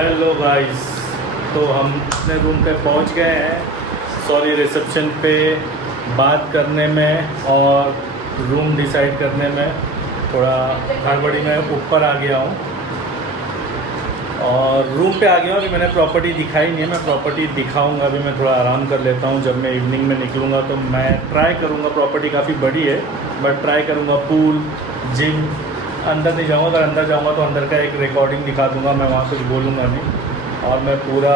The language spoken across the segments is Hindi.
हेलो गाइस, तो हम अपने रूम पे पहुंच गए हैं। सॉरी, रिसेप्शन पे बात करने में और रूम डिसाइड करने में थोड़ा हड़बड़ी में ऊपर आ गया हूं और रूम पे आ गया हूं। अभी मैंने प्रॉपर्टी दिखाई नहीं है, मैं प्रॉपर्टी दिखाऊंगा। अभी मैं थोड़ा आराम कर लेता हूं। जब मैं इवनिंग में निकलूँगा तो मैं ट्राई करूँगा, प्रॉपर्टी काफ़ी बड़ी है बट ट्राई करूँगा पूल, जिम। अंदर नहीं जाऊँगा, अगर अंदर जाऊँगा तो अंदर का एक रिकॉर्डिंग दिखा दूँगा, मैं वहाँ कुछ बोलूँगा नहीं और मैं पूरा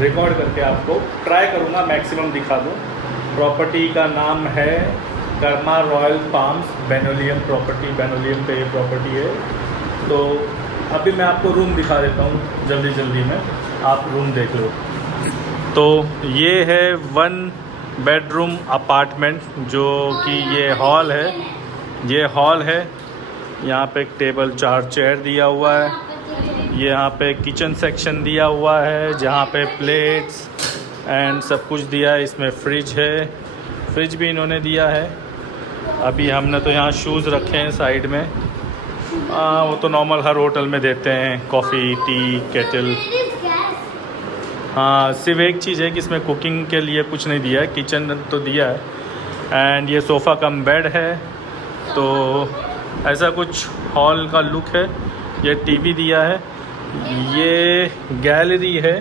रिकॉर्ड करके आपको ट्राई करूँगा मैक्सिमम दिखा दूँ। प्रॉपर्टी का नाम है कर्मा रॉयल पाम्स बेनोलियम प्रॉपर्टी। बेनोलियम पे ये प्रॉपर्टी है। तो अभी मैं आपको रूम दिखा देता हूँ जल्दी में, आप रूम देख लो। तो ये है 1 बेडरूम अपार्टमेंट, जो कि ये हॉल है। ये हॉल है। यहाँ पे एक टेबल, 4 चेयर दिया हुआ है। ये यहाँ पे किचन सेक्शन दिया हुआ है जहाँ पे प्लेट्स एंड सब कुछ दिया है। इसमें फ्रिज है, फ्रिज भी इन्होंने दिया है। अभी हमने तो यहाँ शूज़ रखे हैं साइड में। वो तो नॉर्मल हर होटल में देते हैं, कॉफ़ी, टी, केटल। हाँ, सिर्फ एक चीज़ है कि इसमें कुकिंग के लिए कुछ नहीं दिया है, किचन तो दिया है। एंड ये सोफ़ा कम बेड है। तो ऐसा कुछ हॉल का लुक है। ये टीवी दिया है। ये गैलरी है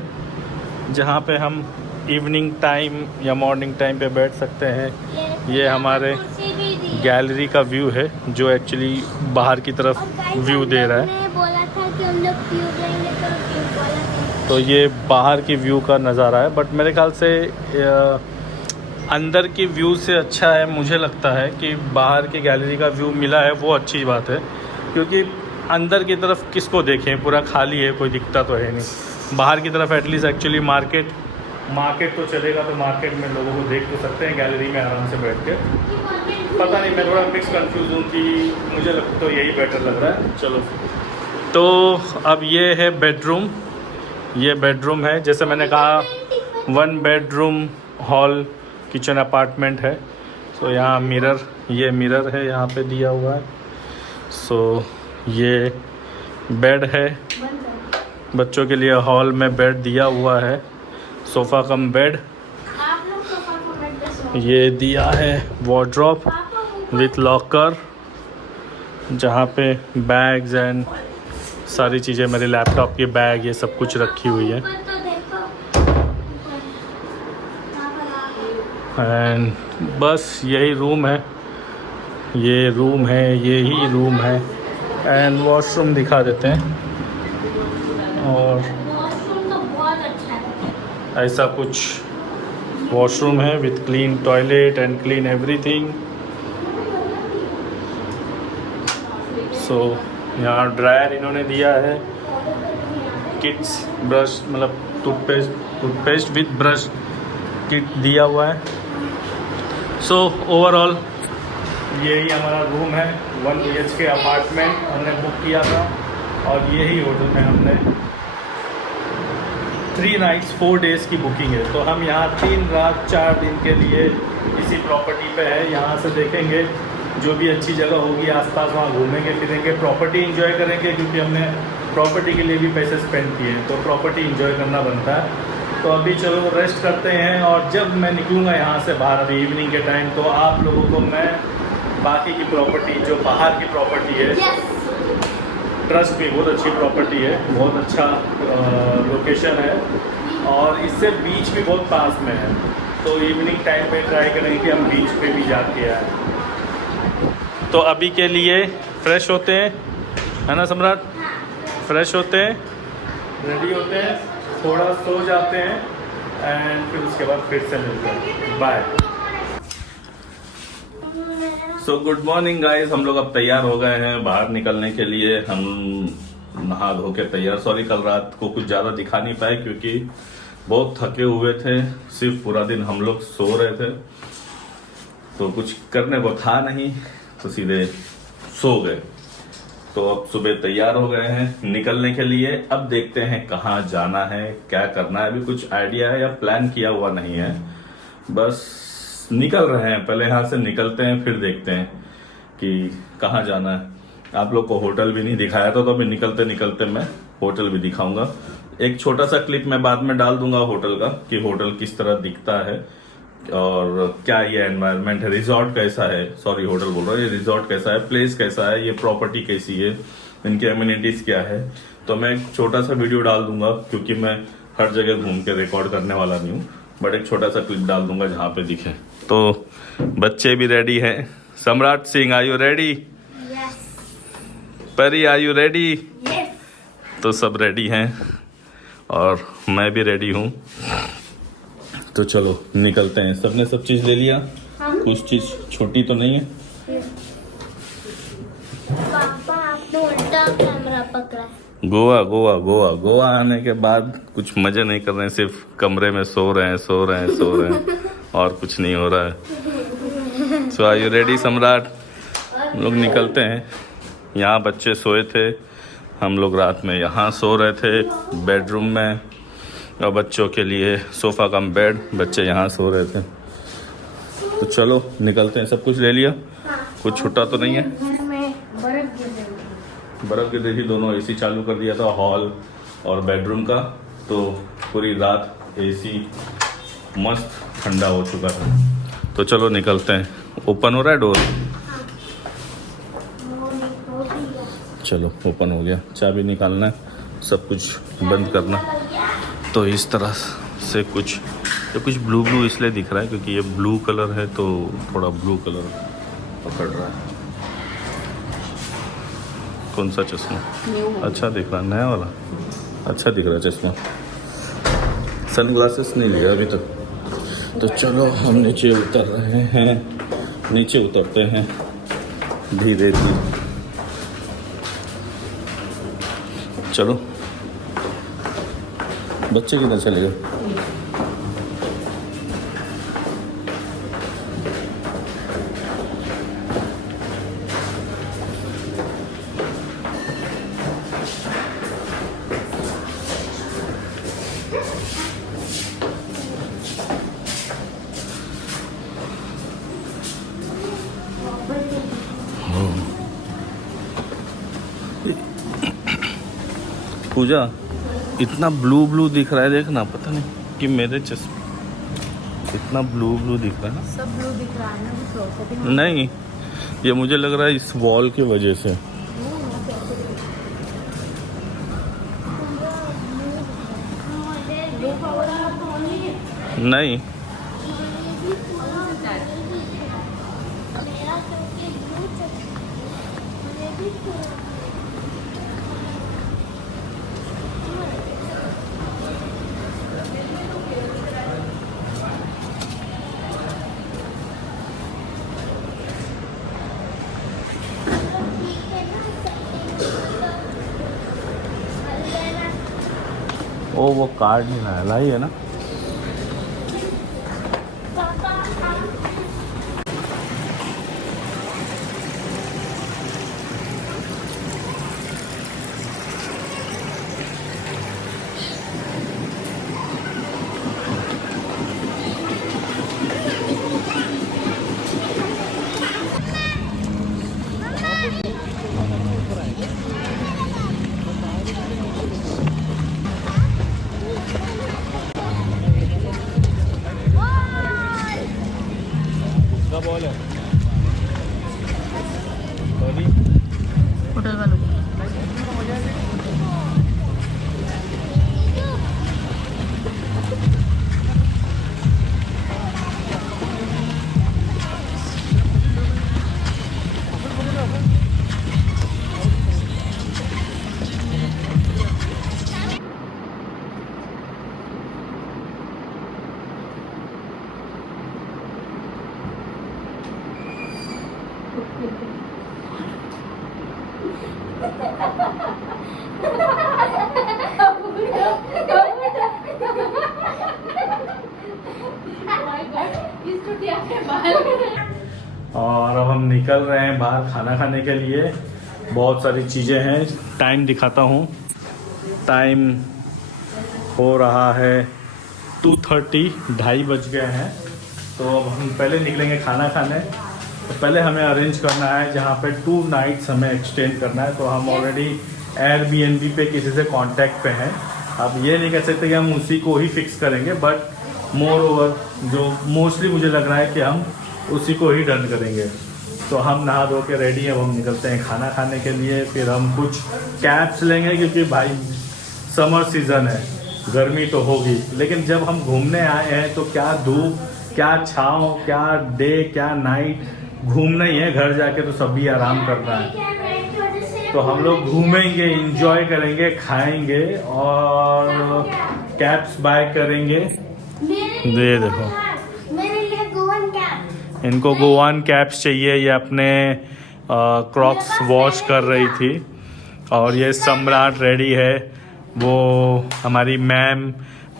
जहाँ पे हम इवनिंग टाइम या मॉर्निंग टाइम पे बैठ सकते हैं। ये हमारे गैलरी का व्यू है जो एक्चुअली बाहर की तरफ व्यू दे रहा है। तो ये बाहर की व्यू का नज़ारा है, बट मेरे ख्याल से अंदर की व्यू से अच्छा है। मुझे लगता है कि बाहर की गैलरी का व्यू मिला है वो अच्छी बात है, क्योंकि अंदर की तरफ किसको देखें, पूरा खाली है, कोई दिखता तो है नहीं। बाहर की तरफ एटलीस्ट एक्चुअली मार्केट तो चलेगा, तो मार्केट में लोगों को देख तो सकते हैं गैलरी में आराम से बैठ के। पता नहीं, मैं थोड़ा मिक्स कंफ्यूज हूँ कि मुझे लगता तो यही बेटर लग रहा है। चलो, तो अब ये है बेडरूम। ये बेडरूम है, जैसे मैंने कहा 1 बेडरूम हॉल किचन अपार्टमेंट है। सो यहाँ मिरर, ये मिरर है यहाँ पे दिया हुआ है। सो ये बेड है, बच्चों के लिए हॉल में बेड दिया हुआ है, सोफ़ा कम बेड। ये दिया है वार्डरोब विथ लॉकर, जहाँ पे बैग्स एंड सारी चीज़ें, मेरे लैपटॉप की बैग, ये सब कुछ रखी हुई है। एंड बस यही रूम है, ये रूम है, यही रूम है। एंड वॉशरूम दिखा देते हैं। और ऐसा कुछ वॉशरूम है with clean toilet and clean everything. So यहाँ ड्रायर इन्होंने दिया है, किड्स ब्रश, मतलब टूथपेस्ट विथ ब्रश किट दिया हुआ है। सो ओवरऑल यही हमारा रूम है। 1 BHK अपार्टमेंट हमने बुक किया था और यही होटल में हमने 3 नाइट्स 4 डेज़ की बुकिंग है। तो हम यहाँ 3 रात 4 दिन के लिए इसी प्रॉपर्टी पे है। यहाँ से देखेंगे जो भी अच्छी जगह होगी आसपास, वहाँ घूमेंगे फिरेंगे, प्रॉपर्टी एंजॉय करेंगे, क्योंकि हमने प्रॉपर्टी के लिए भी पैसे स्पेंड किए हैं, तो प्रॉपर्टी एंजॉय करना बनता है। तो अभी चलो रेस्ट करते हैं, और जब मैं निकलूँगा यहाँ से बाहर अभी इवनिंग के टाइम, तो आप लोगों को मैं बाकी की प्रॉपर्टी, जो बाहर की प्रॉपर्टी है, ट्रस्ट भी बहुत अच्छी प्रॉपर्टी है, बहुत अच्छा लोकेशन है और इससे बीच भी बहुत पास में है। तो इवनिंग टाइम पे ट्राई करेंगे कि हम बीच पे भी जाके आए। तो अभी के लिए फ्रेश होते हैं, है ना सम्राट? फ्रेश होते हैं, रेडी होते हैं, थोड़ा सो जाते हैं एंड फिर उसके बाद फिर से मिलते हैं। Bye. So good morning guys, हम लोग अब तैयार हो गए हैं बाहर निकलने के लिए। हम नहा धो के तैयार। सॉरी कल रात को कुछ ज़्यादा दिखा नहीं पाए क्योंकि बहुत थके हुए थे, सिर्फ पूरा दिन हम लोग सो रहे थे, तो कुछ करने को था नहीं, तो सीधे सो गए। तो अब सुबह तैयार हो गए हैं निकलने के लिए। अब देखते हैं कहाँ जाना है, क्या करना है। अभी कुछ आइडिया है या प्लान किया हुआ नहीं है, बस निकल रहे हैं। पहले यहाँ से निकलते हैं, फिर देखते हैं कि कहाँ जाना है। आप लोग को होटल भी नहीं दिखाया था, तो अभी निकलते निकलते मैं होटल भी दिखाऊंगा। एक छोटा सा क्लिप मैं बाद में डाल दूंगा होटल का, कि होटल किस तरह दिखता है और क्या ये एनवायरनमेंट है, रिजॉर्ट कैसा है, सॉरी होटल बोल रहा हूँ, ये रिजॉर्ट कैसा है, प्लेस कैसा है, ये प्रॉपर्टी कैसी है, इनके एमिनिटीज क्या है। तो मैं एक छोटा सा वीडियो डाल दूंगा, क्योंकि मैं हर जगह घूम के रिकॉर्ड करने वाला नहीं हूँ, बट एक छोटा सा क्लिप डाल दूंगा जहाँ पे दिखे। तो बच्चे भी रेडी हैं। सम्राट सिंह, आर यू रेडी? परी, आर यू रेडी? तो सब रेडी हैं और मैं भी रेडी हूँ। तो चलो निकलते हैं। सबने सब चीज ले लिया? कुछ चीज छूटी तो नहीं है? पापा आपने उल्टा कैमरा पकड़ा है। गोवा गोवा गोवा गोवा आने के बाद कुछ मजे नहीं कर रहे हैं, सिर्फ कमरे में सो रहे हैं और कुछ नहीं हो रहा है। सो आर यू रेडी सम्राट? हम लोग निकलते हैं। यहाँ बच्चे सोए थे, हम लोग रात में यहाँ सो रहे थे बेडरूम में, और बच्चों के लिए सोफ़ा कम बेड, बच्चे यहाँ सो रहे थे। तो चलो निकलते हैं। सब कुछ ले लिया? कुछ छूटा तो नहीं है? घर में बर्फ़ गिर रही थी, दोनों एसी चालू कर दिया था, हॉल और बेडरूम का, तो पूरी रात एसी मस्त ठंडा हो चुका था। तो चलो निकलते हैं। ओपन हो रहा है डोर? चलो ओपन हो गया। चाबी निकालना है, सब कुछ बंद करना। तो इस तरह से कुछ ब्लू ब्लू इसलिए दिख रहा है क्योंकि ये ब्लू कलर है, तो थोड़ा ब्लू कलर पकड़ रहा है। कौन सा चश्मा? अच्छा दिख रहा है, नया वाला अच्छा दिख रहा है चश्मा। सनग्लासेस नहीं लिया अभी तक। तो चलो हम नीचे उतर रहे हैं, नीचे उतरते हैं धीरे धीरे। चलो बच्चे किधर चले गए? पूजा, इतना ब्लू ब्लू दिख रहा है, देखना, पता नहीं कि मेरे चश्मे इतना ब्लू ब्लू दिख रहा है। सब ब्लू दिख रहा है ना? नहीं, ये मुझे लग रहा है इस वॉल की वजह से। नहीं, ओ वो कार्ड नहीं लाया, लाई है ना? होटल वालों और अब हम निकल रहे हैं बाहर खाना खाने के लिए। बहुत सारी चीज़ें हैं। टाइम दिखाता हूँ, टाइम हो रहा है 2:30, 2:30 बज गए हैं। तो अब हम पहले निकलेंगे खाना खाने। तो पहले हमें अरेंज करना है जहाँ पे 2 नाइट्स हमें एक्सटेंड करना है। तो हम ऑलरेडी एयरबीएनबी पे किसी से कांटेक्ट पे हैं, अब ये नहीं कह सकते कि हम उसी को ही फिक्स करेंगे, बट मोर ओवर जो मोस्टली मुझे लग रहा है कि हम उसी को ही डन करेंगे। तो हम नहा धो के रेडी हैं, अब हम निकलते हैं खाना खाने के लिए। फिर हम कुछ कैब्स लेंगे क्योंकि भाई समर सीज़न है, गर्मी तो होगी, लेकिन जब हम घूमने आए हैं तो क्या धूप, क्या छाँव, क्या डे, क्या नाइट, घूमना ही है। घर जाके तो सभी आराम करना है। तो हम लोग घूमेंगे, इंजॉय करेंगे, खाएंगे और कैप्स बाय करेंगे। ये देखो, मेरे लिए गोवन कैप। इनको गोवान कैप्स चाहिए। ये अपने क्रॉक्स वॉश कर रही थी। और ये सम्राट रेडी है, वो हमारी मैम,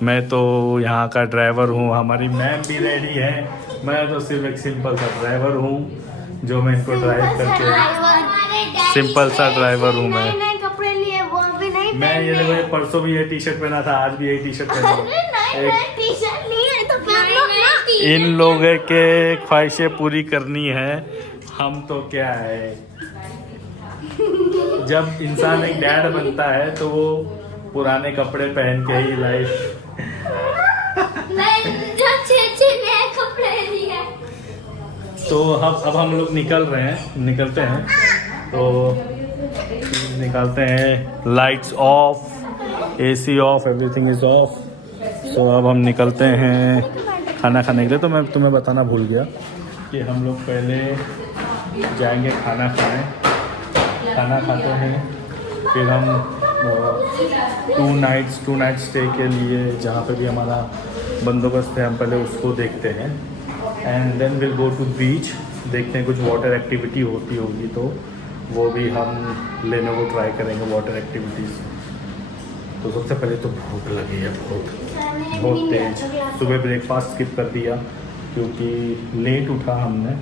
मैं तो यहाँ का ड्राइवर हूँ, हमारी मैम भी रेडी है। मैं तो सिर्फ एक सिंपल सा ड्राइवर हूँ जो मैं इनको ड्राइव करके, सिंपल सा ड्राइवर हूँ मैं। नए कपड़े लिए, वो भी नहीं मैं ये देखो, ये परसों भी ये टी शर्ट पहना था, आज भी यही टी शर्ट पहना हूँ। टी शर्ट नहीं है तो पहन लो ना। इन लोगों के ख्वाहिशें पूरी करनी है, हम तो क्या है। जब इंसान एक डैड बनता है तो वो पुराने कपड़े पहन के ही लाइफ। नए कपड़े लिए। तो अब हम लोग निकलते हैं। तो निकालते हैं, lights off, AC of, everything is of. तो अब हम निकलते हैं खाना खाने के लिए। तो मैं तुम्हें बताना भूल गया कि हम लोग पहले जाएंगे खाना खाते हैं, फिर हम 2 नाइट स्टे के लिए जहाँ पे भी हमारा बंदोबस्त है, हम पहले उसको देखते हैं। And then will go to beach, देखते हैं कुछ वाटर एक्टिविटी होगी तो वो भी हम लेने को ट्राई करेंगे, वाटर एक्टिविटीज़। तो सबसे पहले तो भूख लगी है, बहुत तेज। सुबह ब्रेकफास्ट स्किप कर दिया क्योंकि लेट उठा हमने,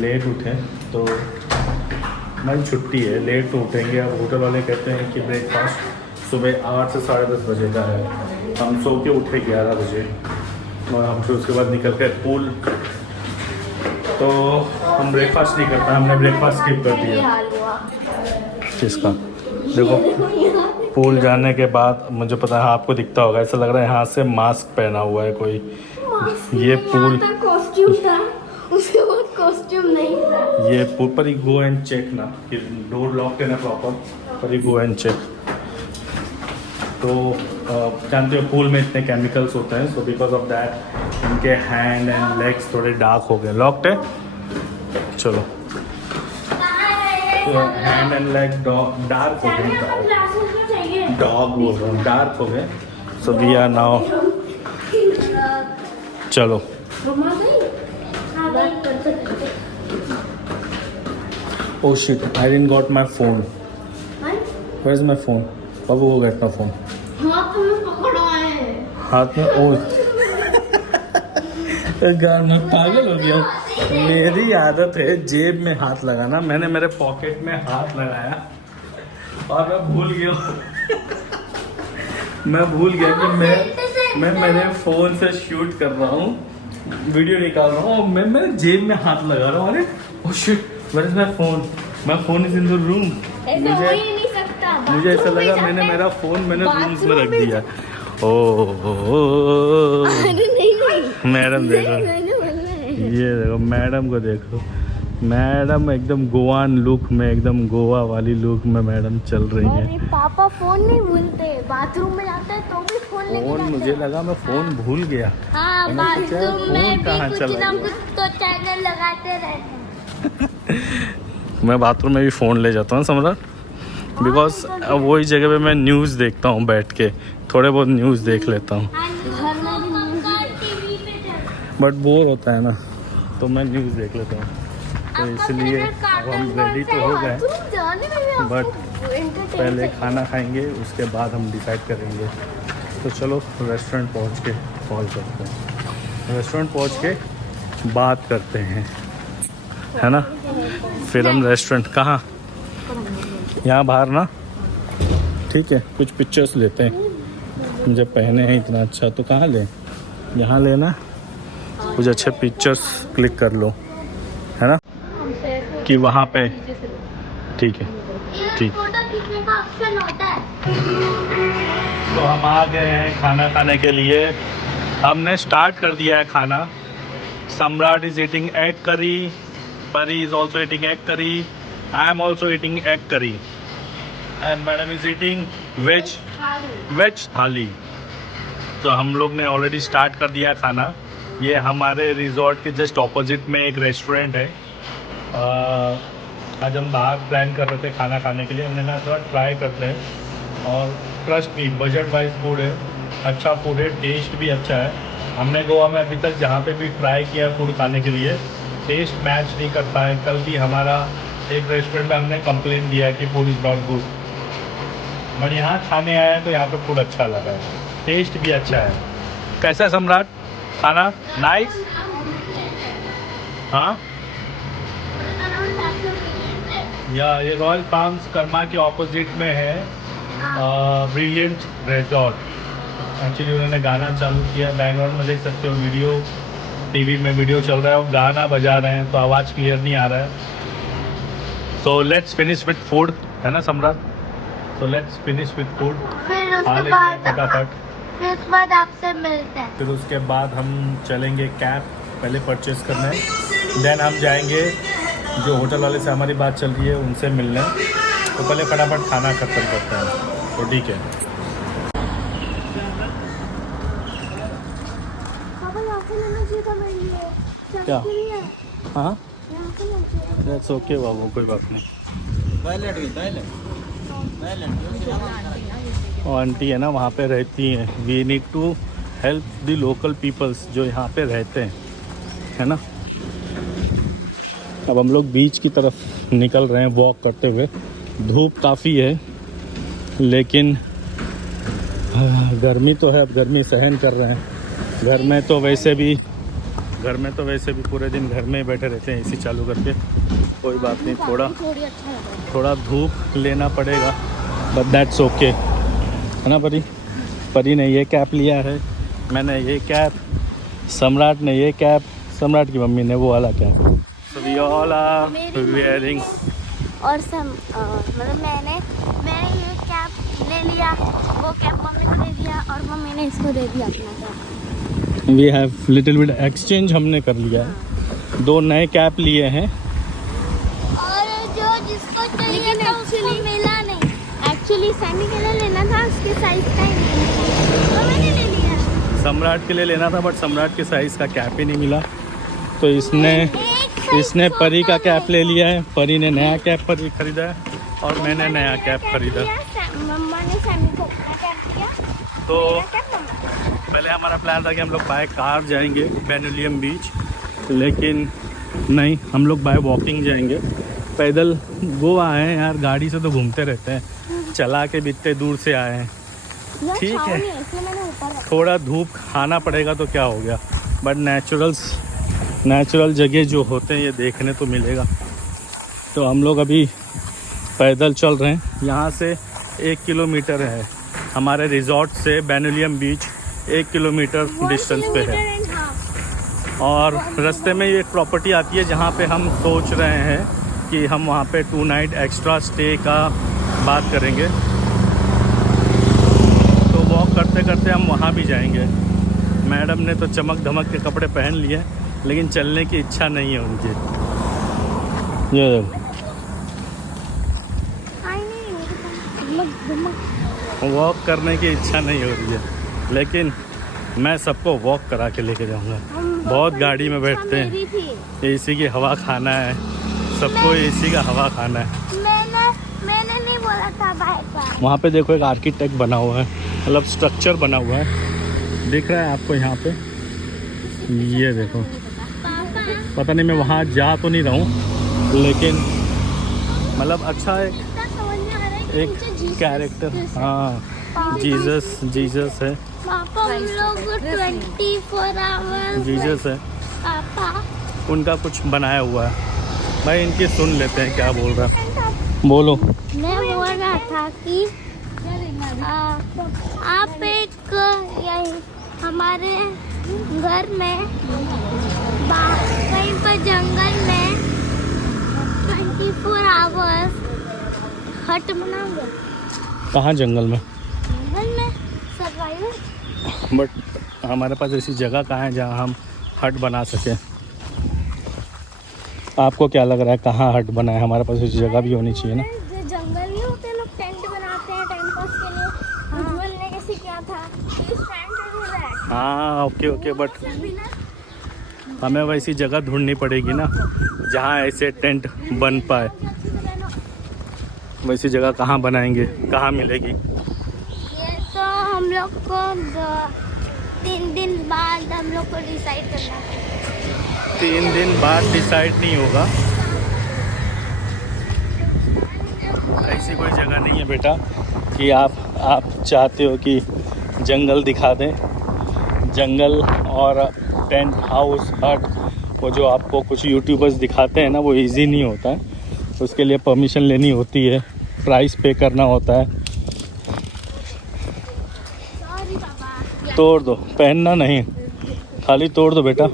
लेट उठे तो हमारी छुट्टी है, लेट तो उठेंगे। अब होटल वाले कहते हैं कि ब्रेकफास्ट सुबह 8 से 10:30 बजे का है। हम सो के उठे 11 बजे और हम फिर उसके बाद निकल गए पूल। तो हम ब्रेकफास्ट नहीं करते, हमने ब्रेकफास्ट स्किप कर दिया। किसका? देखो, पूल जाने के बाद मुझे पता है आपको दिखता होगा, ऐसा लग रहा है यहाँ से मास्क पहना हुआ है कोई। ये पूल कॉस्ट्यूम था, उसके बाद कॉस्ट्यूम नहीं था। ये पूल पर ही गो एंड चेक ना कि डोर लॉक है ना प्रॉपर, पर ही गो एंड चेक। तो जानते हो पूल में इतने केमिकल्स होते हैं, सो बिकॉज ऑफ दैट इनके हैंड एंड लेग्स थोड़े डार्क हो गए। लॉक्ड है, चलो। तो हैंड एंड लेग डार्क हो गए, डॉग बोल रहा हूँ, डार्क हो गए। सो वी आर नाउ, चलो। Oh shit, I didn't got my phone. Where's my phone? Babu, go get my phone. हाथ में पकड़ा है। हाथ में? ओह यार, मैं पागल हो गया हूँ। मेरी आदत है जेब में हाथ लगाना। मैंने मेरे पॉकेट में हाथ लगाया और मैं भूल गया कि मैं मेरे फ़ोन से शूट कर रहा हूँ, वीडियो निकाल रहा हूँ, मैं मेरे जेब में हाथ लगा रहा हूँ। अरे oh shit, where is my phone? My phone is in the room. मुझे ऐसा लगा मैंने मेरा फ़ोन मैंने रूम्स में रख दिया। मैडम देखो, ये देखो मैडम को देखो, मैडम एकदम गोवान लुक में, एकदम गोवा वाली लुक में मैडम चल रही है। अरे पापा फोन नहीं भूलते, बाथरूम में जाते हैं तो भी फोन लेके जाते हैं। मुझे लगा मैं फोन भूल गया। हाँ, बाथरूम में कहाँ भी चला कुछ तो चैनल लगाते रहते हैं। मैं बाथरूम में भी फ़ोन ले जाता हूँ सम्राट, बिकॉज वही जगह पे मैं न्यूज़ देखता हूँ बैठ के, थोड़े बहुत न्यूज़ देख लेता हूँ। बट बोर होता है ना, तो मैं न्यूज़ देख लेता हूँ। तो इसलिए अब हम रेडी तो हो गए, बट पहले खाना खाएंगे, उसके बाद हम डिसाइड करेंगे। तो चलो रेस्टोरेंट पहुँच के कॉल करते हैं, रेस्टोरेंट पहुँच के बात करते हैं, है ना। फिर हम रेस्टोरेंट कहाँ, यहाँ बाहर ना, ठीक है। कुछ पिक्चर्स लेते हैं, जब पहने हैं इतना अच्छा तो कहाँ लें, यहाँ लेना, कुछ अच्छे पिक्चर्स क्लिक कर लो, है ना, कि वहाँ पे ठीक है। ठीक। फोटो खींचने का ऑप्शन होता है। तो हम आ गए हैं खाना खाने के लिए। हमने स्टार्ट कर दिया है खाना। सम्राट इज ईटिंग एग करी, परी is also eating egg curry, I am also eating egg curry and madam is eating veg thali. तो हम लोग ने ऑलरेडी स्टार्ट कर दिया है खाना। ये हमारे रिजॉर्ट के जस्ट ऑपोजिट में एक रेस्टोरेंट है। आज हम बाहर प्लान कर रहे थे खाना खाने के लिए, हमने ना थोड़ा ट्राई करते हैं। और ट्रस्ट भी बजट वाइज फूड है, अच्छा फूड है, टेस्ट भी अच्छा है। हमने गोवा में अभी तक जहाँ पे भी ट्राई किया फूड खाने के लिए टेस्ट मैच नहीं करता है। कल भी हमारा एक रेस्टोरेंट में हमने कंप्लेन दिया कि food is not good, but यहाँ खाने आए हैं तो यहाँ पे फूड अच्छा लगा है, टेस्ट भी अच्छा है। कैसा है सम्राट खाना? नाइस। हाँ या ये रॉयल पाम्स कर्मा के ऑपोजिट में है ब्रिलियंट रिजॉर्ट। एक्चुअली उन्होंने गाना चालू किया, बैकग्राउंड में देख सकते हो वीडियो, टीवी में वीडियो चल रहा है, वो गाना बजा रहे हैं तो आवाज़ क्लियर नहीं आ रहा है। So let's finish with food, है ना सम्राट? So let's finish with food, फटाफट। फिर उसके बाद आपसे मिलते हैं। फिर उसके बाद हम चलेंगे कैब पहले परचेज़ करने, देन हम जाएंगे जो होटल वाले से हमारी बात चल रही है उनसे मिलने। तो पहले फटाफट खाना खत्म करते हैं, तो ठीक है। पापा यहाँ से लेना चाहिए था मेरे लिए। क्या? चलती नहीं है। हाँ यहाँ से लेना चाहिए। दैट्स ओके बाबू, कोई बात नहीं। और आंटी है ना वहाँ पे रहती हैं। We need to help the local peoples जो यहाँ पे रहते हैं, है ना। अब हम लोग बीच की तरफ निकल रहे हैं वॉक करते हुए। धूप काफ़ी है लेकिन गर्मी तो है, अब गर्मी सहन कर रहे हैं। घर में तो वैसे भी पूरे दिन घर में ही बैठे रहते हैं एसी चालू करके। कोई बात नहीं, थोड़ा धूप लेना पड़ेगा, बट दैट्स ओके, है ना। परी ने ये कैप लिया है, मैंने ये कैप, सम्राट ने ये कैप, सम्राट की मम्मी ने वो वाला cap. So we all are wearing। और मतलब मैंने ये कैप ले लिया, वो कैप मम्मी को दे दिया और मम्मी ने इसको दे दिया अपना cap. We have little bit exchange हमने कर लिया है, 2 नए कैप लिए हैं। और जो जिसको चाहिए था उसको मिला नहीं। एक्चुअली सैमी के लिए लेना था, उसके साइज का ही नहीं, तो मैंने ले लिया। सम्राट के लिए लेना था बट सम्राट के साइज़ का कैप ही नहीं मिला, तो इसने परी का कैप ले लिया है। परी ने नया कैप परी खरीदा है और मैंने नया कैप खरीदा। मम्मा ने सैमी को अपना कैप दिया, तो मेरा कैप मम्मा। पहले हमारा प्लान था कि हम लोग बाय कार जाएंगे बेनुलियम बीच, लेकिन नहीं, हम लोग बाय वॉकिंग जाएंगे। पैदल गोवा आए हैं यार, गाड़ी से तो घूमते रहते हैं, चला के भी इतने दूर से आए हैं। ठीक है, थोड़ा धूप खाना पड़ेगा तो क्या हो गया, बट नेचुरल जगह जो होते हैं ये देखने तो मिलेगा। तो हम लोग अभी पैदल चल रहे हैं। यहाँ से 1 किलोमीटर है हमारे रिजॉर्ट से बेनुलियम बीच, 1 किलोमीटर डिस्टेंस पे है। और रास्ते में ये एक प्रॉपर्टी आती है जहाँ पे हम सोच रहे हैं कि हम वहाँ पे 2 नाइट एक्स्ट्रा स्टे का बात करेंगे। तो वॉक करते करते हम वहाँ भी जाएंगे। मैडम ने तो चमक धमक के कपड़े पहन लिए लेकिन चलने की इच्छा नहीं है उनकी। ये वॉक करने की इच्छा नहीं हो रही है, लेकिन मैं सबको वॉक करा के लेके जाऊंगा। बहुत गाड़ी में बैठते हैं, एसी की हवा खाना है, सबको एसी का हवा खाना है। मैंने नहीं बोला था भाई। वहाँ पे देखो एक आर्किटेक्ट बना हुआ है, मतलब स्ट्रक्चर बना हुआ है, दिख रहा है आपको यहाँ पे? ये देखो, पता नहीं मैं वहाँ जा तो नहीं रहा हूँ, लेकिन मतलब अच्छा है, एक कैरेक्टर। हाँ, जीसस है। पापा हम लोग 24 आवर्स जीसस है, पापा उनका कुछ बनाया हुआ है। भाई इनकी सुन लेते हैं क्या बोल रहा है, बोलो। मैं बोल रहा था कि आप एक यही हमारे घर में कहीं पर जंगल में 24 आवर्स हट बनाऊंगा कहाँ जंगल में? जंगल में सर्वाइवल। बट हमारे पास ऐसी जगह कहाँ है जहाँ हम हट बना सकें? आपको क्या लग रहा है कहाँ हट बनाए? हमारे पास ऐसी जगह भी होनी चाहिए ना। जो जंगल नहीं होते लोग टेंट बनाते हैं टाइम पास के लिए। उज्जवल ने कैसे किया था? हाँ ओके बट हमें वैसी जगह ढूंढनी पड़ेगी ना जहाँ ऐसे टेंट बन पाए। वैसी जगह कहाँ बनाएंगे, कहाँ मिलेगी? ये तो हम लोग को 3 दिन बाद हम लोग को डिसाइड करना है। 3 दिन बाद डिसाइड नहीं होगा। ऐसी कोई जगह नहीं है बेटा कि आप चाहते हो कि जंगल दिखा दें। जंगल और टेंट हाउस हट वो जो आपको कुछ यूट्यूबर्स दिखाते हैं ना, वो इजी नहीं होता है। उसके लिए परमिशन लेनी होती है, प्राइस पे करना होता है। सॉरी पापा। तोड़ दो, पहनना नहीं, खाली तोड़ दो बेटा।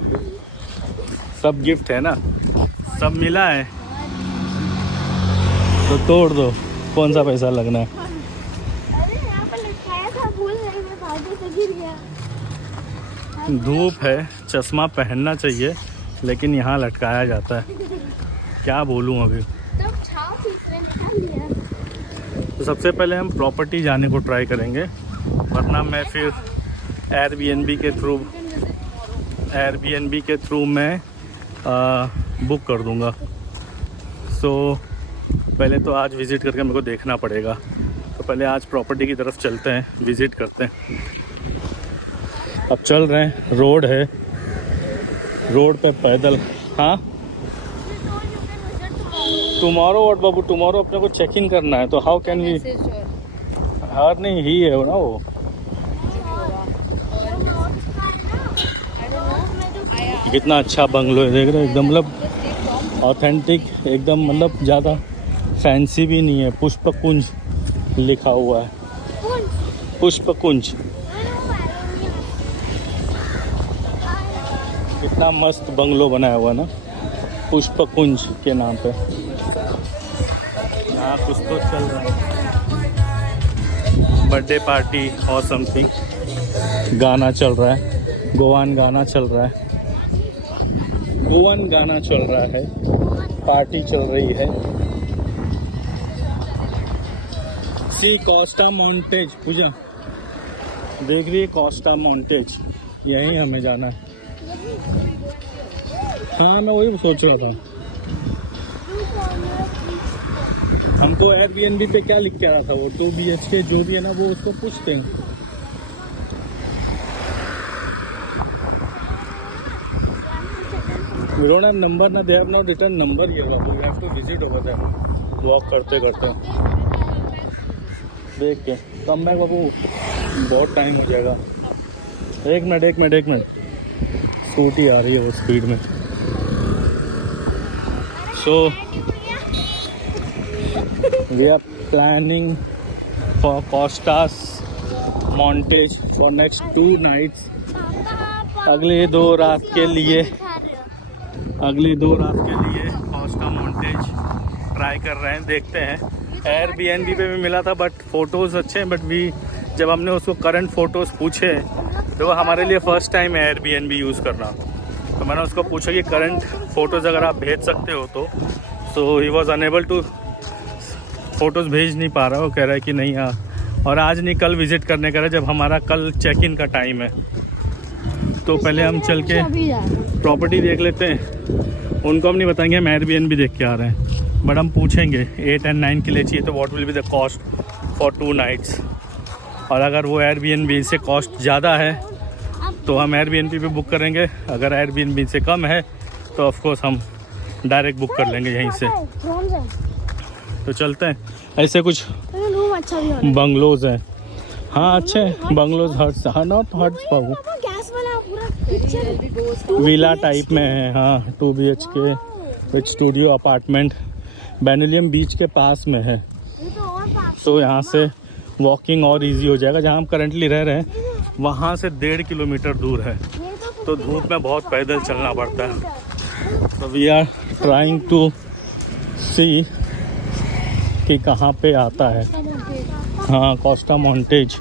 सब गिफ्ट है ना, सब मिला है तो तोड़ दो। कौन सा पैसा लगना है? अरे यहाँ पर लटकाया था, भूल गई मैं, भागे से गिर गया। धूप है, चश्मा पहनना चाहिए लेकिन यहाँ लटकाया जाता है। क्या बोलूँ अभी। तब छाव तीसरे निकाल लिया। तो सबसे पहले हम प्रॉपर्टी जाने को ट्राई करेंगे, वरना मैं फिर एयरबीएनबी के थ्रू मैं बुक कर दूँगा। सो पहले तो आज विज़िट करके मेरे को देखना पड़ेगा। तो पहले आज प्रॉपर्टी की तरफ चलते हैं, विज़िट करते हैं। अब चल रहे हैं, रोड है, रोड पे पैदल। हाँ टुमारो व्हाट बाबू, टुमारो अपने को चेक इन करना है तो हाउ कैन वी? हार नहीं ही है ना वो। कितना अच्छा बंगलो है, देख रहे हो? एकदम मतलब ऑथेंटिक, एकदम मतलब ज़्यादा फैंसी भी नहीं है। पुष्पकुंज लिखा हुआ है, पुष्पकुंज। कितना मस्त बंगलो बनाया हुआ है ना, पुष्पकुंज के नाम पे। यहाँ कुछ तो चल रहा है, बर्थडे पार्टी और समथिंग। गाना चल रहा है, गोवान गाना चल रहा है, गोवान गाना चल रहा है, पार्टी चल रही है। सी कोस्टा मॉन्टेज, पूजा देख रही है, कोस्टा मॉन्टेज, यहीं हमें जाना है। हाँ मैं वही सोच रहा था। हमको एयरबीएनबी पे क्या लिख के आ रहा था, वो 2 BHK जो भी है ना, वो उसको पूछते हैं। We don't have number ना, they have no return number here Babu. We have to visit over there, walk करते करते देख के कम बैक बाबू, बहुत टाइम हो जाएगा। एक मिनट स्कूटी आ रही है वो स्पीड में। So we are planning for Costas Montage for next 2 nights. अगले 2 रात के लिए कोस्टा मॉन्टेज ट्राई कर रहे हैं, देखते हैं। एयरबीएनबी पे भी मिला था बट फ़ोटोज़ अच्छे हैं, बट भी जब हमने उसको करंट फ़ोटोज़ पूछे तो वो हमारे लिए फ़र्स्ट टाइम है एयरबीएनबी यूज़ करना। तो मैंने उसको पूछा कि करंट फ़ोटोज़ अगर आप भेज सकते हो तो so he was unable to, photos भेज नहीं पा रहा। वो कह रहा है कि नहीं और आज नहीं, कल विज़िट करने का है, जब हमारा कल चेक इन का टाइम है। तो पहले हम चल के प्रॉपर्टी देख लेते हैं। उनको हम नहीं बताएंगे हम एयरबीएनबी देख के आ रहे हैं, बट हम पूछेंगे 8 और 9 के लिए चाहिए तो what will be the cost for 2 nights. और अगर वो एयरबीएनबी से कॉस्ट ज़्यादा है तो हम एयरबीएनबी पे बुक करेंगे, अगर एयरबीएनबी से कम है तो ऑफ कोर्स हम डायरेक्ट बुक कर लेंगे यहीं से। तो चलते हैं। ऐसे कुछ अच्छा भी बंगलोज हैं। हाँ अच्छे बंगलोज, हट्स, हाँ not huts Babu, villa type में है। हाँ 2 BHK विद स्टूडियो अपार्टमेंट, बेनिलियम बीच के पास में है। तो यहाँ से वॉकिंग और इजी हो जाएगा। जहाँ हम करंटली रह रहे हैं वहाँ से 1.5 किलोमीटर दूर है, तो धूप में बहुत पैदल चलना पड़ता है। तो वी आर ट्राइंग टू सी कि कहाँ पे आता है। हाँ, कोस्टा मॉन्टेज।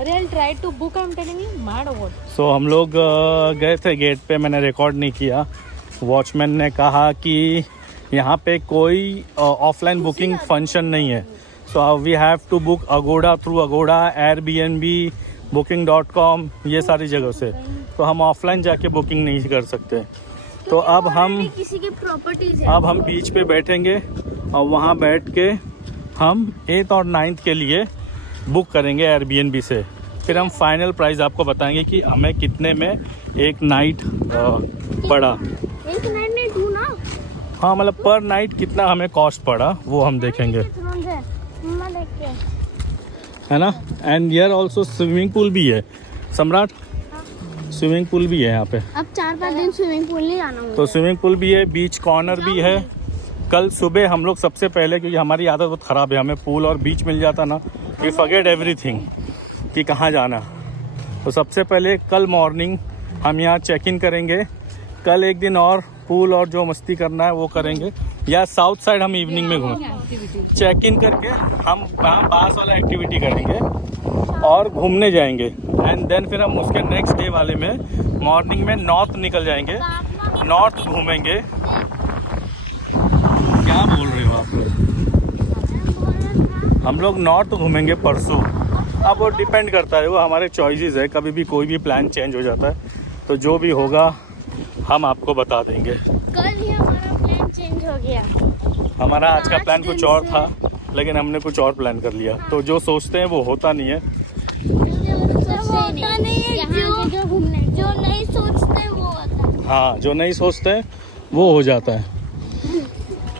अरे I'll try to book, I'm telling you, mad or what? सो हम लोग गए थे गेट पे, मैंने रिकॉर्ड नहीं किया। वॉचमैन ने कहा कि यहाँ पे कोई ऑफलाइन बुकिंग फंक्शन नहीं है। So we have to book Agoda through Agoda, Airbnb, booking.com, ये सारी जगह से। तो हम ऑफलाइन जाके बुकिंग नहीं कर सकते। तो अब हम किसी की प्रॉपर्टीज अब हम बीच पे बैठेंगे और वहाँ बैठ के हम 8th और 9th के लिए बुक करेंगे एयरबीएनबी से। फिर हम फाइनल प्राइस आपको बताएंगे कि हमें कितने में एक नाइट पड़ा। एक नाइट में 2 ना? हाँ, मतलब पर नाइट कितना हमें कॉस्ट पड़ा वो हम देखेंगे, है ना। And here also swimming pool भी है सम्राट, स्विमिंग पूल भी है यहाँ पे। अब 4-5 दिन स्विमिंग पूल नहीं जाना मुझे। तो स्विमिंग पूल भी है, बीच कॉर्नर भी है। कल सुबह हम लोग सबसे पहले, क्योंकि हमारी आदत बहुत ख़राब है, हमें पूल और बीच मिल जाता ना, वी फॉरगेट एवरीथिंग कि कहाँ जाना। तो सबसे पहले कल मॉर्निंग हम यहाँ चेक इन करेंगे। कल एक दिन और पूल और जो मस्ती करना है वो करेंगे, या साउथ साइड हम इवनिंग में घूमें। चेक इन करके हम पास वाला एक्टिविटी करेंगे और घूमने जाएंगे। एंड देन फिर हम उसके नेक्स्ट डे वाले में मॉर्निंग में नॉर्थ निकल जाएंगे, नॉर्थ घूमेंगे। क्या बोल रहे हो आप लोग? हम लोग नॉर्थ घूमेंगे परसों। अब वो डिपेंड करता है, वो हमारे चॉइसेस है। कभी भी कोई भी प्लान चेंज हो जाता है, तो जो भी होगा हम आपको बता देंगे। कल ही हमारा प्लान चेंज हो गया। हमारा आज का प्लान कुछ और था, लेकिन हमने कुछ और प्लान कर लिया। तो जो सोचते हैं वो होता नहीं है। होता नहीं है, जो नहीं सोचते वो होता है। हाँ, जो नहीं सोचते हैं वो हो जाता है।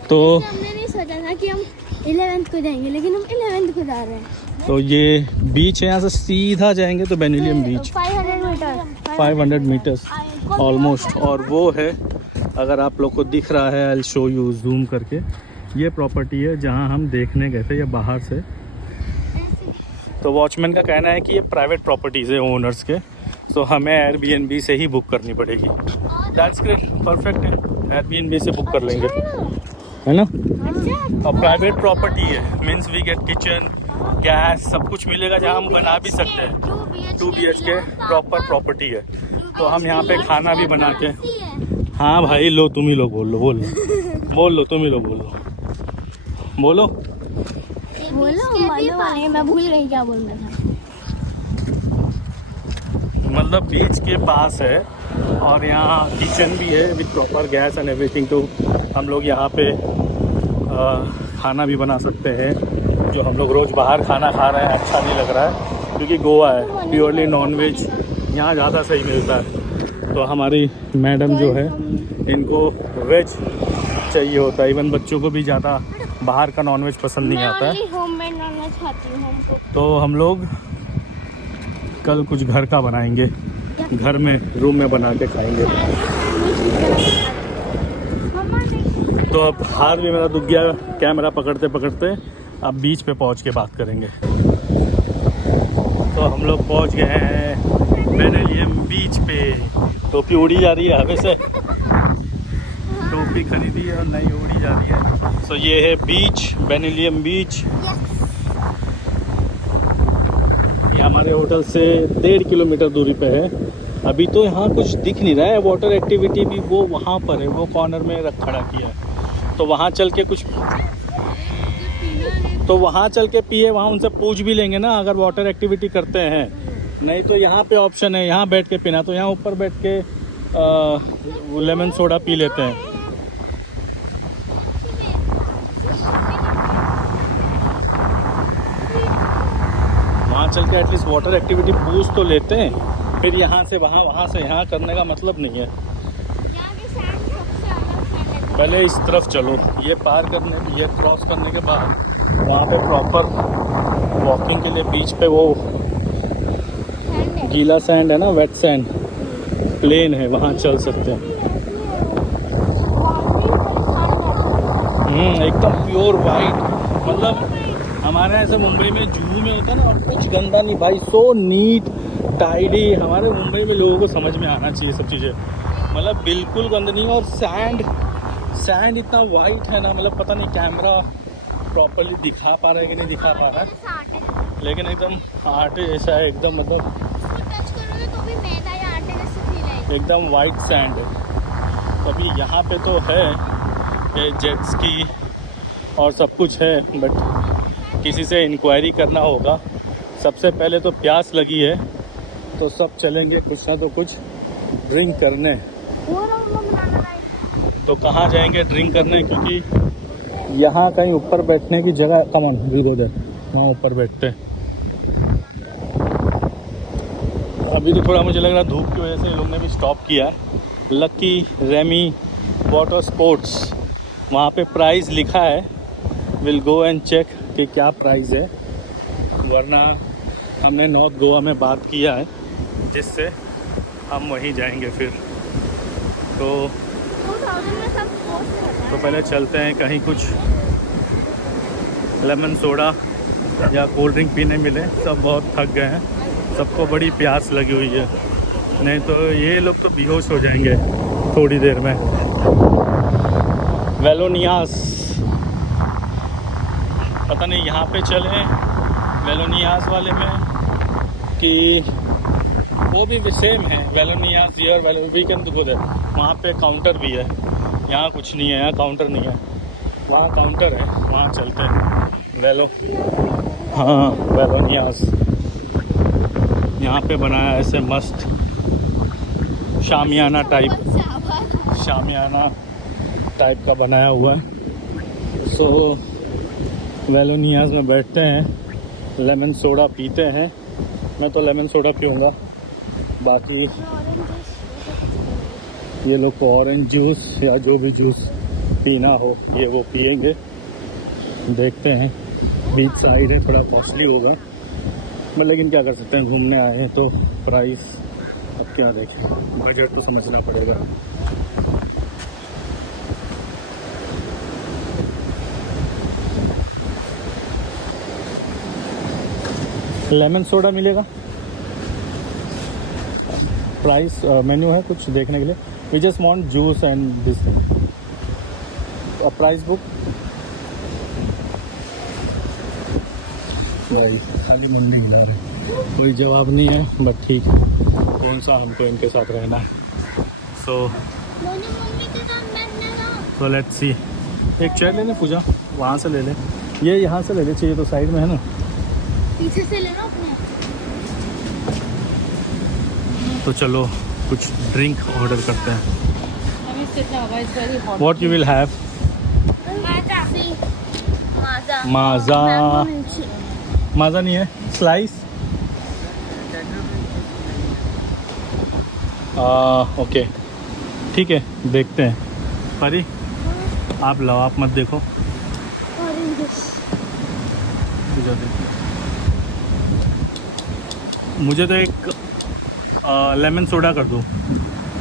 तो हमने नहीं सोचा था कि हम 11th को जाएंगे, लेकिन हम 11th को जा रहे हैं। तो ये बीच है, यहाँ से सीधा जाएंगे तो बेनिलियम बीच 500 मीटर्स ऑलमोस्ट। और वो है, अगर आप लोग को दिख रहा है, आई शो यू जूम करके, ये प्रॉपर्टी है जहाँ हम देखने गए थे, ये बाहर से। तो वॉचमैन का कहना है कि ये प्राइवेट प्रॉपर्टीज़ है ओनर्स के, सो हमें एयरबीएनबी से ही बुक करनी पड़ेगी। दैट्स ग्रेट, परफेक्ट है, एयरबीएनबी से बुक कर लेंगे, है ना। और प्राइवेट प्रॉपर्टी है, means we get kitchen, gas, सब कुछ मिलेगा, जहाँ हम बना भी सकते हैं। 2 BHK प्रॉपर प्रॉपर्टी है। तो हम यहाँ पे खाना भी बना के, हाँ भाई, लो तुम ही लोग बोल लो तुम ही लोग बोलो। मैं भूल गई क्या बोलना था। मतलब बीच के पास है और यहाँ किचन भी है with proper gas and everything. तो हम लोग यहाँ पे खाना भी बना सकते हैं, जो हम लोग रोज़ बाहर खाना खा रहे हैं अच्छा नहीं लग रहा है, क्योंकि गोवा है, प्योरली नॉन वेज यहाँ ज़्यादा सही मिलता है। तो हमारी मैडम जो है, इनको वेज चाहिए होता है। इवन बच्चों को भी ज़्यादा बाहर का नॉन वेज पसंद नहीं आता है। होममेड नॉनवेज खाती हूँ। तो हम लोग कल कुछ घर का बनाएंगे, घर में रूम में बना के खाएंगे। तो अब हाथ भी मेरा दुख गया कैमरा पकड़ते पकड़ते। अब बीच पे पहुंच के बात करेंगे। तो हम लोग पहुंच गए हैं बेनिलियम बीच पे। टोपी उड़ी जा रही है हवा से, टोपी खरीदी है और नई उड़ी जा रही है। तो ये है बीच, बेनिलियम बीच। ये हमारे होटल से 1.5 किलोमीटर दूरी पे है। अभी तो यहाँ कुछ दिख नहीं रहा है, वाटर एक्टिविटी भी वो वहाँ पर है, वो कॉर्नर में खड़ा किया है। तो वहाँ चल के पिए, वहाँ उनसे पूछ भी लेंगे ना, अगर वाटर एक्टिविटी करते हैं। नहीं तो यहाँ पे ऑप्शन है, यहाँ बैठ के पीना। तो यहाँ ऊपर बैठ के लेमन सोडा पी लेते हैं। वहाँ चल के एटलीस्ट वाटर एक्टिविटी पूछ तो लेते हैं। फिर यहाँ से वहाँ, वहाँ से यहाँ करने का मतलब नहीं है। पहले इस तरफ चलो, ये पार करने, ये क्रॉस करने के बाद वहाँ पे प्रॉपर वॉकिंग के लिए बीच पे वो गीला सैंड है ना, वेट सैंड प्लेन है, वहाँ चल सकते हैं। एकदम प्योर वाइट। मतलब हमारे ऐसे मुंबई में जूहू में होता है ना, कुछ गंदा नहीं भाई, सो नीट टाइडी। हमारे मुंबई में लोगों को समझ में आना चाहिए सब चीज़ें। मतलब बिल्कुल गंद नहीं है। और सैंड इतना वाइट है ना, मतलब पता नहीं कैमरा प्रॉपर्ली दिखा पा रहा है कि नहीं दिखा पा रहा है, लेकिन एकदम आटे जैसा है एकदम, मतलब टच करोगे तो भी मैदा या आटे जैसे फील आएगा। एकदम वाइट सैंड है। तो अभी यहाँ पे तो है ये जेट स्की और सब कुछ है, बट किसी से इंक्वायरी करना होगा। सबसे पहले तो प्यास लगी है, तो सब चलेंगे कुछ ना तो कुछ ड्रिंक करने। तो कहाँ जाएंगे ड्रिंक करने, क्योंकि यहाँ कहीं ऊपर बैठने की जगह, come on will go there, वहाँ ऊपर बैठते हैं। अभी तो थोड़ा मुझे लग रहा है धूप की वजह से लोग ने भी स्टॉप किया है। लकी रेमी वाटर स्पोर्ट्स, वहाँ पे प्राइस लिखा है, विल गो एंड चेक कि क्या प्राइस है। वरना हमने नॉर्थ गोवा में बात किया है, जिससे हम वहीं जाएंगे फिर। तो 2000 में सब स्पोर्ट्स करता है। तो पहले चलते हैं कहीं, कुछ लेमन सोडा या कोल्ड ड्रिंक पीने मिले। सब बहुत थक गए हैं, सबको बड़ी प्यास लगी हुई है, नहीं तो ये लोग तो बेहोश हो जाएंगे थोड़ी देर में। वेलोनियास, पता नहीं यहाँ पे चले वेलोनियास वाले में कि वो भी सेम है। वेलोनियास here we can go there, वहाँ पे काउंटर भी है। यहाँ कुछ नहीं है, यहाँ काउंटर नहीं है, वहाँ काउंटर है, वहाँ चलते हैं। हाँ वेलोनियास यहाँ पे बनाया है ऐसे मस्त शामियाना टाइप का बनाया हुआ है। सो वेलोनियास में बैठते हैं, लेमन सोडा पीते हैं। मैं तो लेमन सोडा पीऊँगा, बाकी ये लोग को ऑरेंज जूस या जो भी जूस पीना हो ये वो पिएंगे। देखते हैं, बीच साइड है, थोड़ा कॉस्टली होगा, लेकिन क्या कर सकते हैं, घूमने आए हैं तो प्राइस अब क्या देखें, बजट तो समझना पड़ेगा। लेमन सोडा मिलेगा, प्राइस मेन्यू है कुछ देखने के लिए। We just want juice and this thing. Price book वही खाली मंडी हिला रहे, कोई जवाब नहीं है, बट ठीक है, कौन सा हमको इनके साथ रहना है। So let's see. एक चेयर ले लें पूजा, वहाँ से ले लें, ये यहाँ से ले ले चाहिए तो साइड में है ना, पीछे से लेना अपने। तो चलो कुछ ड्रिंक ऑर्डर करते हैं। What you will have? Maaza Maaza नहीं है, स्लाइस। ओके ठीक है, देखते हैं। परी आप लाओ, आप मत देखो, मुझे तो एक लेमन सोडा कर दो,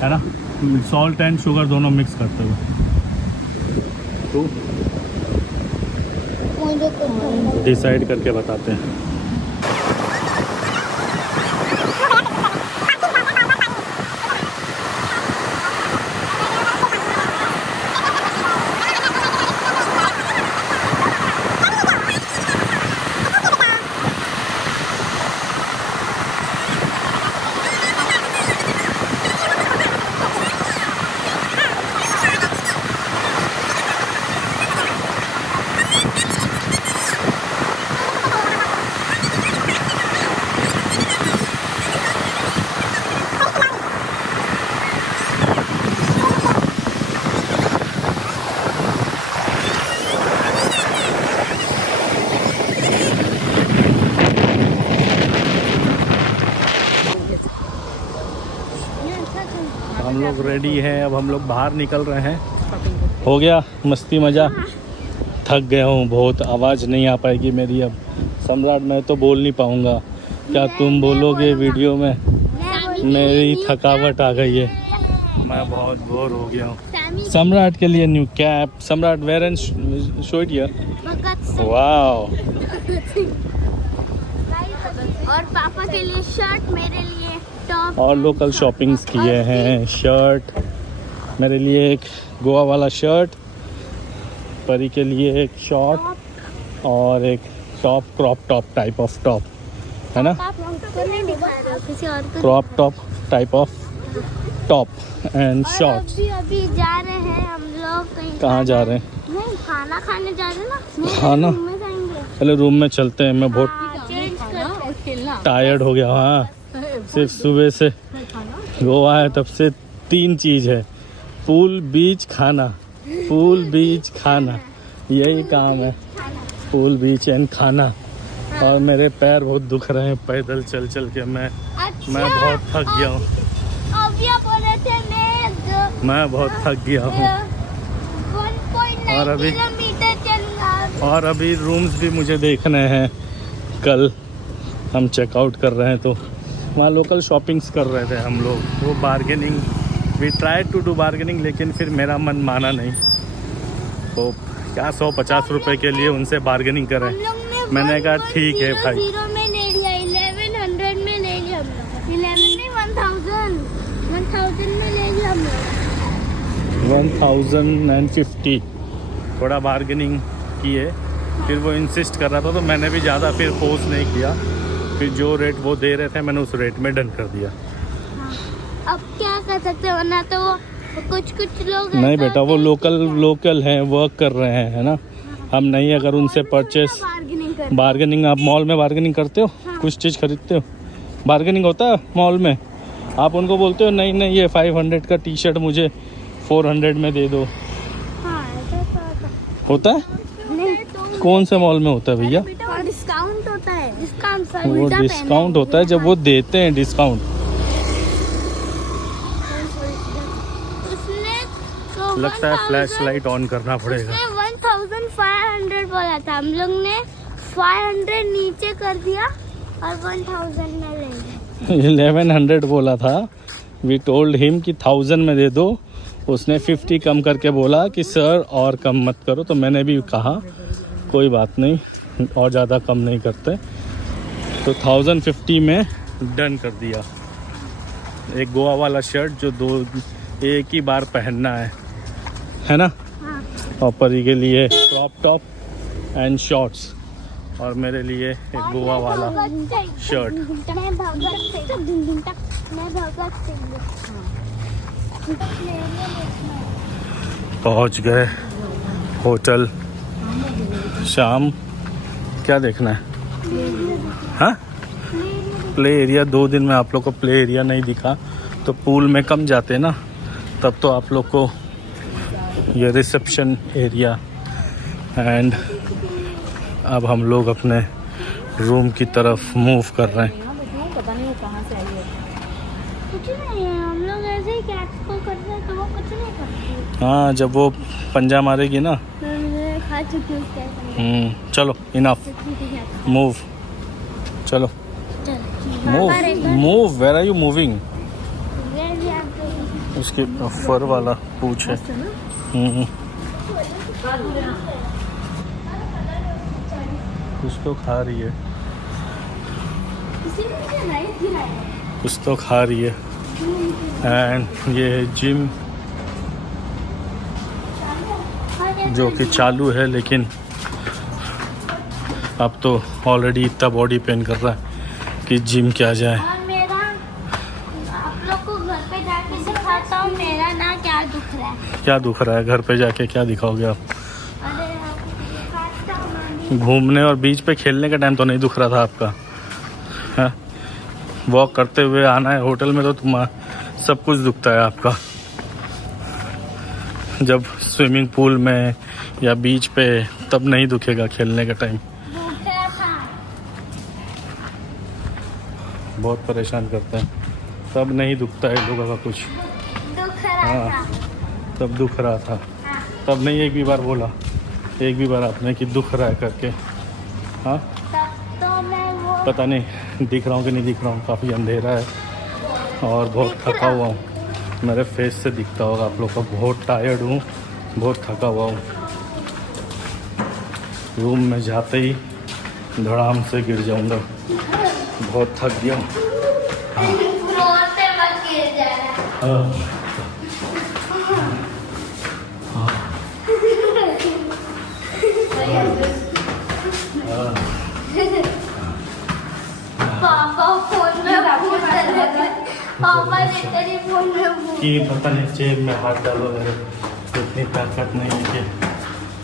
है ना, सॉल्ट एंड शुगर दोनों मिक्स करते हुए। तो डिसाइड करके बताते हैं। हम लोग रेडी हैं, अब हम लोग बाहर निकल रहे हैं। हो गया मस्ती मज़ा, थक गया हूँ बहुत, आवाज़ नहीं आ पाएगी मेरी अब। सम्राट मैं तो बोल नहीं पाऊँगा, क्या तुम बोलोगे वीडियो में? मेरी थकावट आ गई है, मैं बहुत बोर हो गया हूँ। सम्राट के लिए new cap, Samrat wear and show it here. Wow. और पापा के लिए शर्ट, मेरे लिए टॉप। और लोकल शॉपिंग्स किए हैं, शर्ट मेरे लिए एक गोवा वाला शर्ट, परी के लिए एक शॉर्ट और एक top, crop top type of top, है ना, आप हमको नहीं दिखा रहे हो, किसी और को crop top type of top and और शॉर्ट्स। अभी जा रहे हैं हम लोग कहीं। कहाँ जा रहे हैं? नहीं, खाना खाने जा रहे हैं ना। नहीं, खाना? रूम में जाएंगे। पहले रूम में चलते हैं, मैं बहुत चेंज करते टायर्ड हो गया। हाँ, सिर्फ सुबह से गोवा है तब से 3 चीज़ है, पूल बीच खाना, पूल बीच खाना, यही काम है, पूल बीच एंड खाना। और मेरे पैर बहुत दुख रहे हैं पैदल चल चल के, मैं बहुत थक गया हूँ, अभी आप बोल रहे थे मैं बहुत थक गया हूँ। 1.9 और अभी- किलोमीटर चलना। और अभी रूम्स भी मुझे देखने हैं, कल हम चेकआउट कर रहे हैं तो वहाँ लोकल शॉपिंग्स कर रहे थे हम लोग। वो bargaining, we try to do bargaining, लेकिन फिर मेरा मन माना नहीं, तो क्या 150 रुपये के लिए उनसे बार्गेनिंग करें। हम लोग ने मैंने कहा ठीक है भाई। 1100 में ले लिया, 1100 में ले लिया हम लोग, 11 नहीं 1000 में ले लिया हम लोग। 1050 थोड़ा बार्गेनिंग किए, फिर वो इंसिस्ट कर रहा था तो मैंने भी ज़्यादा फिर फोर्स नहीं किया, फिर जो रेट वो दे रहे थे मैंने उस रेट में डन कर दिया। अब क्या कर सकते हो ना, तो वो कुछ लोग नहीं ऐसा बेटा, वो होते हैं लोकल हैं, वर्क कर रहे हैं, है ना। हम नहीं, अगर उनसे परचेस बार्गेनिंग कर। बार्गेनिंग, आप मॉल में बार्गेनिंग करते हो, कुछ चीज़ खरीदते हो, बार्गेनिंग होता है मॉल में, आप उनको बोलते हो नहीं नहीं ये 500 का टी शर्ट मुझे 400 में दे दो, हाँ, ऐसा होता है? नहीं, कौन से मॉल में होता है भैया? और डिस्काउंट होता है, डिस्काउंट सर, वो उल्टा डिस्काउंट पहना होता है जब वो देते हैं डिस्काउंट। उसने तो लगता है फ्लैश लाइट ऑन करना पड़ेगा। उसने 1500 बोला था, हम लोग ने 500 नीचे कर दिया और 1000 में ले लिया। 1100 बोला था, वी टोल्ड हिम कि 1000 में दे दो, उसने 50 कम करके बोला कि सर और कम मत करो, तो मैंने भी कहा कोई बात नहीं, और ज़्यादा कम नहीं करते, तो 1050 में डन कर दिया। एक गोवा वाला शर्ट जो एक ही बार पहनना है ना, हाँ। और परी के लिए क्रॉप टॉप एंड शॉर्ट्स, और मेरे लिए एक गोवा वाला शर्ट। मैं भगत सिंह। पहुंच गए होटल। शाम क्या देखना है? हाँ, प्ले एरिया। 2 दिन में आप लोग को प्ले एरिया नहीं दिखा, तो पूल में कम जाते ना, तब तो आप लोग को ये रिसेप्शन एरिया। एंड अब हम लोग अपने रूम की तरफ मूव कर रहे हैं। पता नहीं वो कहाँ से आई है। कुछ नहीं है, हम लोग ऐसे ही कैट्स को करते हैं तो वो कुछ नहीं करती। हाँ, जब वो पंजा मारेगी ना। मैं खा चुकी हूँ उसके। चलो इनफ, मूव, चलो move. Where are you moving? उसके फर वाला पूछ है। कुछ तो खा रही है, कुछ तो खा रही है। एंड ये है जिम, जो कि चालू है, लेकिन अब तो ऑलरेडी इतना बॉडी पेन कर रहा है कि जिम क्या जाए। और मेरा, आप लोग को घर पे जाके दिखाता हूँ मेरा ना क्या दुख रहा है। क्या दुख रहा है? घर पे जाके क्या दिखाओगे आप? अरे दिखाता हूँ। घूमने और बीच पे खेलने का टाइम तो नहीं दुख रहा था आपका? हाँ, वॉक करते हुए आना है होटल में तो तुम्हारा सब कुछ दुखता है आपका। जब स्विमिंग पूल में या बीच पे तब नहीं दुखेगा खेलने का टाइम। दुख रहा था। बहुत परेशान करते हैं, तब नहीं दुखता है लोगों का कुछ। दुख रहा हाँ। था। तब दुख रहा था, हाँ। तब नहीं एक भी बार बोला, एक भी बार आपने कि दुख रहा है करके। हाँ, तब तो मैं वो पता नहीं दिख रहा हूँ कि नहीं दिख रहा हूँ, काफ़ी अंधेरा है और बहुत थका हुआ हूँ। मेरे फेस से दिखता होगा आप लोग को, बहुत टायर्ड हूँ, बहुत थका हुआ हूँ। रूम में जाते ही धड़ाम से गिर जाऊँगा, बहुत थक गया हूँ। फ्लोर पे मत गिर जाना। हाँ। पापा ने तेरे फोन में वो कि पता नहीं जेब में हाथ डालो मेरे, इतनी ताकत नहीं है कि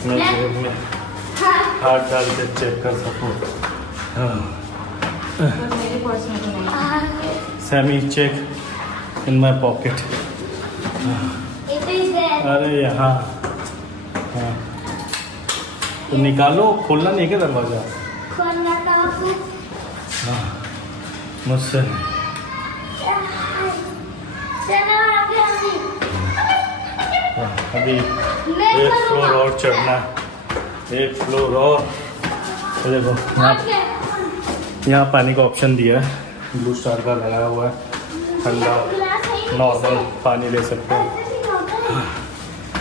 मैं जेब में हाथ डाल के चेक कर सकूँ। पर मेरे पर्स में तो नहीं। Sammy check in my pocket. It is there. अरे यहाँ हाँ। तो निकालो, खोलना नहीं क्या दरवाजा? खोलना था आपको। हाँ मुझसे चलो आगे अभी। हाँ, अभी मैं एक करूँगा। फ्लोर और चढ़ना है, एक फ्लोर और। तो देखो यहाँ पानी का ऑप्शन दिया है, ब्लू स्टार का लगाया हुआ है, ठंडा नॉर्मल पानी ले सकते हो।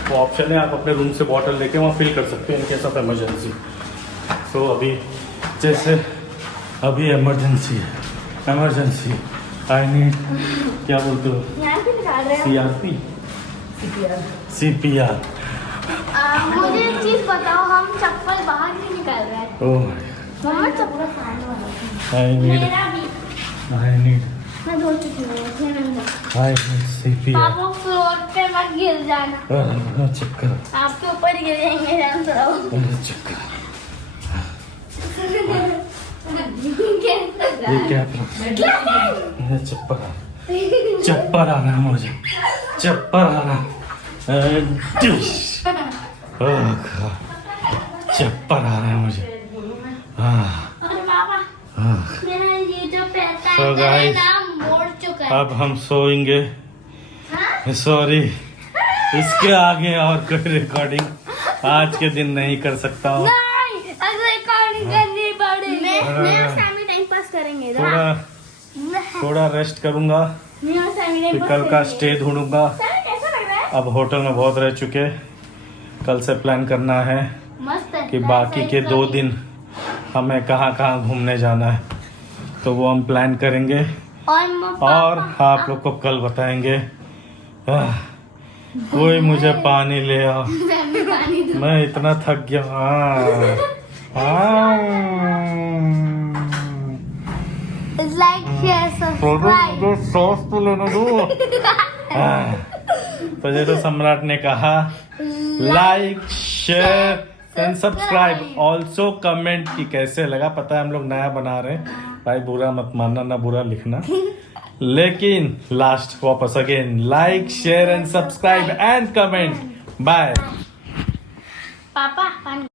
वो ऑप्शन है, आप अपने रूम से बॉटल लेके वहाँ फिल कर सकते हैं इन केस ऑफ इमरजेंसी। तो अभी जैसे अभी इमरजेंसी है, इमरजेंसी आई नीड क्या बोलते हो, यहाँ से निकाल रहे हो। CRP CPR। मुझे एक चीज बताओ, हम चप्पल बाहर नहीं निकाल रहे हैं। ओह मम्मा चप्पल पहन वाला। आई नीड मेरा भी। आई नीड मैं धो चुकी हूँ। CPR। पापा फ्लोर पे मत गिर जाना। चक्कर, आपके ऊपर गिर जाएंगे ध्यान से रहो। चक्कर। ये क्या चप्पर आ रहा है मुझे, चप्पर आ रहा है, चप्पर आ रहा है मुझे। अरे बाबा, मेरा ये जो पैसा So है guys, ना मोड़ चुका है। अब हम सोएंगे। हाँ? सॉरी, इसके आगे और कोई रिकॉर्डिंग आज के दिन नहीं कर सकता हूँ। नहीं, रिकॉर्डिंग करनी पड़ेगी। मैं और सैमी टाइम पास करेंगे। थोड़ा रेस्ट करूंगा, मैं और सैमी टाइम फिर पास कल का करेंगे। स्टे ढूंढूंगा। सैमी कैसा लग रहा है? अब होटल में बहुत रह चुके, कल से प्लान करना है मस्त है। कि बाकी के 2 दिन हमें कहाँ कहाँ घूमने जाना है, तो वो हम प्लान करेंगे और आप लोग को कल बताएंगे। कोई मुझे पानी ले आओ, सैमी पानी दो। मैं इतना थक गया। Like share subscribe. सॉस तो लेने दो। तो जैसे सम्राट ने कहा, like share and subscribe, also comment कि कैसे लगा। पता है हम लोग नया बना रहे हैं भाई, बुरा मत मानना, ना बुरा लिखना, लेकिन लास्ट वापस again like share and subscribe and comment. Bye पापा पानी